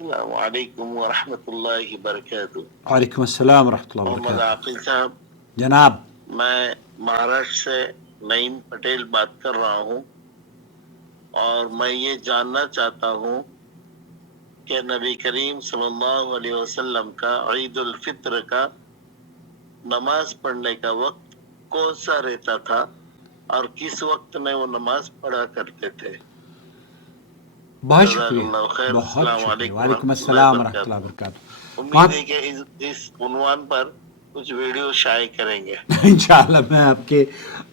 السلام علیکم ورحمۃ اللہ وبرکاتہ۔ وعلیکم السلام ورحمۃ اللہ محمد وبرکاتہ۔ عاقل صاحب، جناب، میں مہاراشٹر سے نعیم پٹیل بات کر رہا ہوں، اور میں یہ جاننا چاہتا ہوں کہ نبی کریم صلی اللہ علیہ وسلم کا عید الفطر کا نماز پڑھنے کا وقت کون سا رہتا تھا اور کس وقت میں وہ نماز پڑھا کرتے تھے؟ بہت جزاک شکریہ، اللہ خیر۔ بہت السلام شکریہ۔ علیکم وعلیکم ورحمۃ اللہ السلام ورحمۃ وبرکاتہ۔ اللہ وبرکاتہ۔ امید ہے کہ اس عنوان پر کچھ ویڈیو شائع کریں گے انشاءاللہ میں آپ کے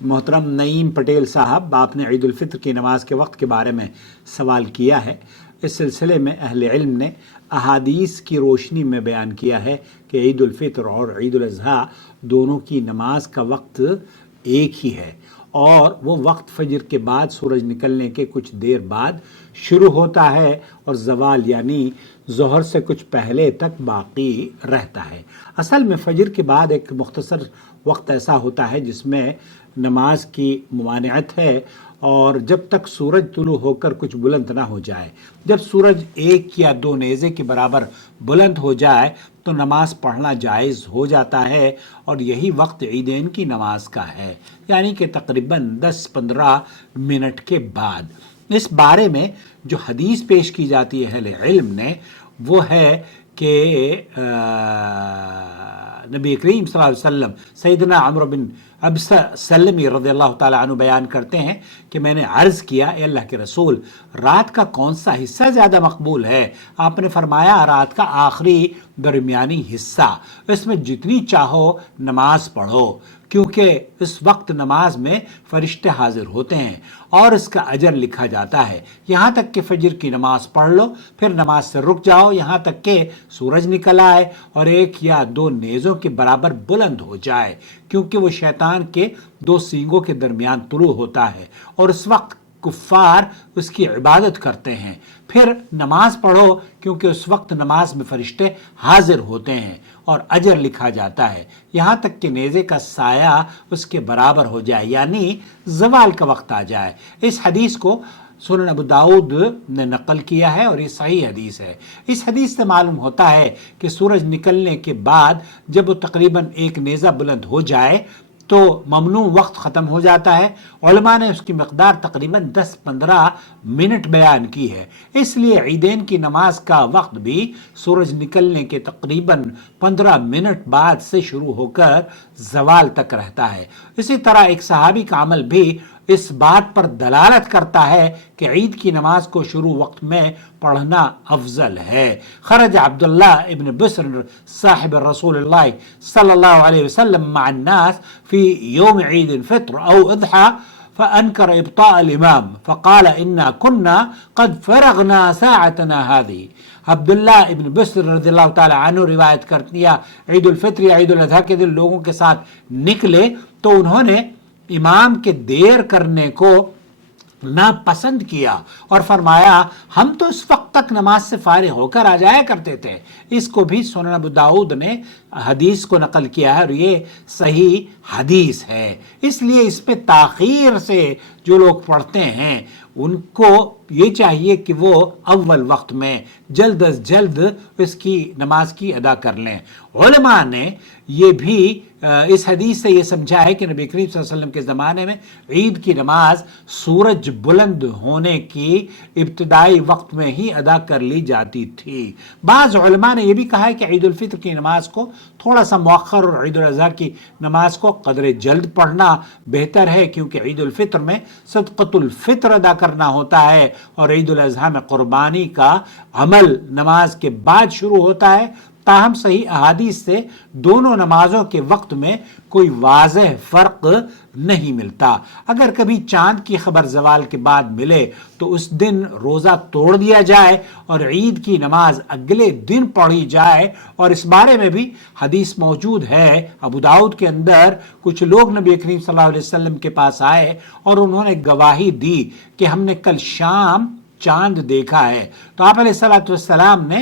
محترم نعیم پٹیل صاحب، آپ نے عید الفطر کی نماز کے وقت کے بارے میں سوال کیا ہے۔ اس سلسلے میں اہل علم نے احادیث کی روشنی میں بیان کیا ہے کہ عید الفطر اور عید الاضحیٰ دونوں کی نماز کا وقت ایک ہی ہے، اور وہ وقت فجر کے بعد سورج نکلنے کے کچھ دیر بعد شروع ہوتا ہے اور زوال یعنی ظہر سے کچھ پہلے تک باقی رہتا ہے۔ اصل میں فجر کے بعد ایک مختصر وقت ایسا ہوتا ہے جس میں نماز کی ممانعت ہے، اور جب تک سورج طلوع ہو کر کچھ بلند نہ ہو جائے۔ جب سورج 1 یا 2 نیزے کے برابر بلند ہو جائے تو نماز پڑھنا جائز ہو جاتا ہے، اور یہی وقت عیدین کی نماز کا ہے، یعنی کہ تقریباً 10-15 منٹ کے بعد۔ اس بارے میں جو حدیث پیش کی جاتی ہے اہل علم نے، وہ ہے کہ نبی کریم صلی اللہ علیہ وسلم سیدنا عمرو بن ابسہ سلمی رضی اللہ تعالیٰ عنہ بیان کرتے ہیں کہ میں نے عرض کیا، اے اللہ کے رسول، رات کا کون سا حصہ زیادہ مقبول ہے؟ آپ نے فرمایا رات کا آخری درمیانی حصہ، اس میں جتنی چاہو نماز پڑھو، کیونکہ اس وقت نماز میں فرشتے حاضر ہوتے ہیں اور اس کا اجر لکھا جاتا ہے۔ یہاں تک کہ فجر کی نماز پڑھ لو، پھر نماز سے رک جاؤ یہاں تک کہ سورج نکل آئے اور 1 یا 2 نیزوں کے برابر بلند ہو جائے، کیونکہ وہ شیطان کے 2 سینگوں کے درمیان طلوع ہوتا ہے، اور اس وقت کفار اس کی عبادت کرتے ہیں۔ پھر نماز پڑھو، کیونکہ اس وقت نماز میں فرشتے حاضر ہوتے ہیں اور اجر لکھا جاتا ہے، یہاں تک کہ نیزے کا سایہ اس کے برابر ہو جائے، یعنی زوال کا وقت آ جائے۔ اس حدیث کو سنن ابو داؤد نے نقل کیا ہے اور یہ صحیح حدیث ہے۔ اس حدیث سے معلوم ہوتا ہے کہ سورج نکلنے کے بعد جب وہ تقریباً 1 نیزہ بلند ہو جائے تو ممنوع وقت ختم ہو جاتا ہے۔ علماء نے اس کی مقدار تقریباً 10-15 منٹ بیان کی ہے، اس لیے عیدین کی نماز کا وقت بھی سورج نکلنے کے تقریباً 15 منٹ بعد سے شروع ہو کر زوال تک رہتا ہے۔ اسی طرح ایک صحابی کا عمل بھی اس بات پر دلالت کرتا ہے کہ عید کی نماز کو شروع وقت میں پڑھنا افضل ہے۔ خرج عبداللہ ابن بسر صاحب رسول اللہ صلی اللہ علیہ وسلم مع الناس في يوم عيد الفطر أو اضحى فأنكر إبطاء الإمام فقال إنا كنا قد فرغنا ساعتنا هذه۔ عبداللہ ابن بسر رضی اللہ تعالیٰ عنہ روایت کرتی ہے، عید الفطر یا عید الاضحیٰ کے دن لوگوں کے ساتھ نکلے تو انہوں نے امام کے دیر کرنے کو ناپسند کیا اور فرمایا ہم تو اس وقت تک نماز سے فارغ ہو کر آ جایا کرتے تھے۔ اس کو بھی سنن ابو داؤد نے حدیث کو نقل کیا ہے اور یہ صحیح حدیث ہے۔ اس لیے اس پہ تاخیر سے جو لوگ پڑھتے ہیں ان کو یہ چاہیے کہ وہ اول وقت میں جلد از جلد اس کی نماز کی ادا کر لیں۔ علماء نے یہ بھی اس حدیث سے یہ سمجھا ہے کہ نبی کریم صلی اللہ علیہ وسلم کے زمانے میں عید کی نماز سورج بلند ہونے کی ابتدائی وقت میں ہی ادا کر لی جاتی تھی۔ بعض علماء نے یہ بھی کہا ہے کہ عید الفطر کی نماز کو تھوڑا سا مؤخر اور عید الاضحیٰ کی نماز کو قدر جلد پڑھنا بہتر ہے، کیونکہ عید الفطر میں صدقۃ الفطر ادا کرنا ہوتا ہے اور عید الاضحیٰ میں قربانی کا عمل نماز کے بعد شروع ہوتا ہے۔ تاہم صحیح احادیث سے دونوں نمازوں کے وقت میں کوئی واضح فرق نہیں ملتا۔ اگر کبھی چاند کی خبر زوال کے بعد ملے تو اس دن روزہ توڑ دیا جائے اور عید کی نماز اگلے دن پڑھی جائے، اور اس بارے میں بھی حدیث موجود ہے۔ ابو داؤد کے اندر کچھ لوگ نبی کریم صلی اللہ علیہ وسلم کے پاس آئے اور انہوں نے گواہی دی کہ ہم نے کل شام چاند دیکھا ہے، تو آپ علیہ الصلوۃ والسلام نے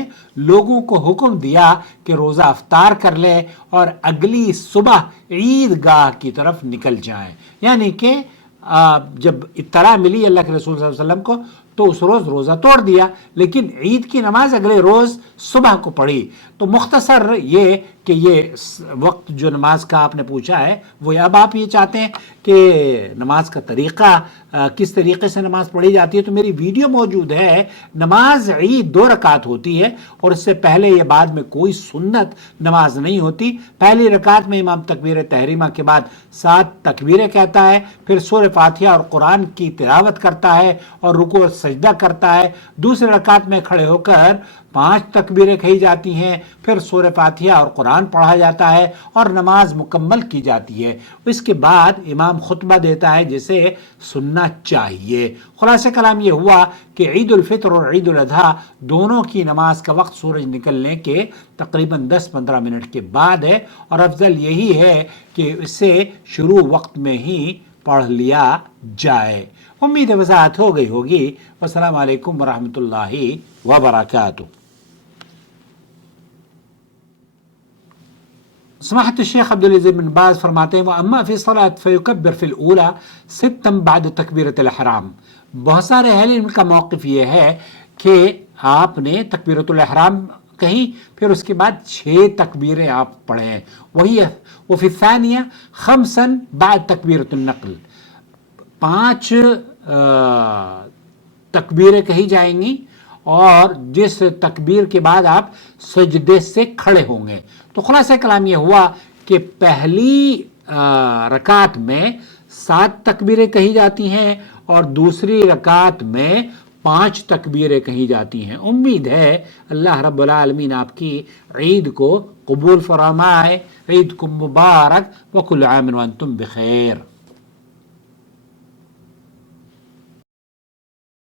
لوگوں کو حکم دیا کہ روزہ افطار کر لیں اور اگلی صبح عید گاہ کی طرف نکل جائیں، یعنی کہ جب اطلاع ملی اللہ کے رسول صلی اللہ علیہ وسلم کو تو اس روز روزہ توڑ دیا، لیکن عید کی نماز اگلے روز صبح کو پڑھی۔ تو مختصر یہ کہ یہ وقت جو نماز کا آپ نے پوچھا ہے وہ اب آپ یہ چاہتے ہیں کہ نماز کا طریقہ کس طریقے سے نماز پڑھی جاتی ہے، تو میری ویڈیو موجود ہے۔ نماز عید 2 رکعت ہوتی ہے اور اس سے پہلے یا بعد میں کوئی سنت نماز نہیں ہوتی۔ پہلی رکعت میں امام تکبیر تحریمہ کے بعد 7 تکبیریں کہتا ہے، پھر سورہ فاتحہ اور قرآن کی تلاوت کرتا ہے اور رکوع اور سجدہ کرتا ہے۔ دوسری رکعت میں کھڑے ہو کر 5 تکبیریں کہی جاتی ہیں، پھر سورہ فاتحہ اور قرآن پڑھا جاتا ہے اور نماز مکمل کی جاتی ہے۔ اس کے بعد امام خطبہ دیتا ہے جسے سننا چاہیے۔ خلاصہ کلام یہ ہوا کہ عید الفطر اور عید الاضحیٰ دونوں کی نماز کا وقت سورج نکلنے کے تقریباً 10-15 منٹ کے بعد ہے، اور افضل یہی ہے کہ اسے شروع وقت میں ہی پڑھ لیا جائے۔ امید وضاحت ہو گئی ہوگی۔ والسلام علیکم ورحمۃ اللہ وبرکاتہ۔ سماحت الشیخ عبدالعزیز بن باز فرماتے ہیں وَأَمَّا فِي الصَّلَاةِ فَيُكَبِّرْ فِي الْأُولَى 6 بَعْدَ تَكْبِيرَةِ الْإِحْرَامِ۔ بہت سارے اہل علم کا موقف یہ ہے کہ آپ نے تکبیرۃ الاحرام کہیں، پھر اس کے بعد 6 تکبیریں آپ پڑھیں۔ وفي الثانية 5 بعد تکبیرۃ النقل، 5 تکبیریں کہی جائیں گی، اور جس تکبیر کے بعد آپ سجدے سے کھڑے ہوں گے۔ تو خلاصہ کلام یہ ہوا کہ پہلی رکعت میں 7 تکبیریں کہی جاتی ہیں اور دوسری رکعت میں 5 تکبیریں کہی جاتی ہیں۔ امید ہے اللہ رب العالمین آپ کی عید کو قبول فرمائے۔ عید کم مبارک وکل عام وانتم بخیر۔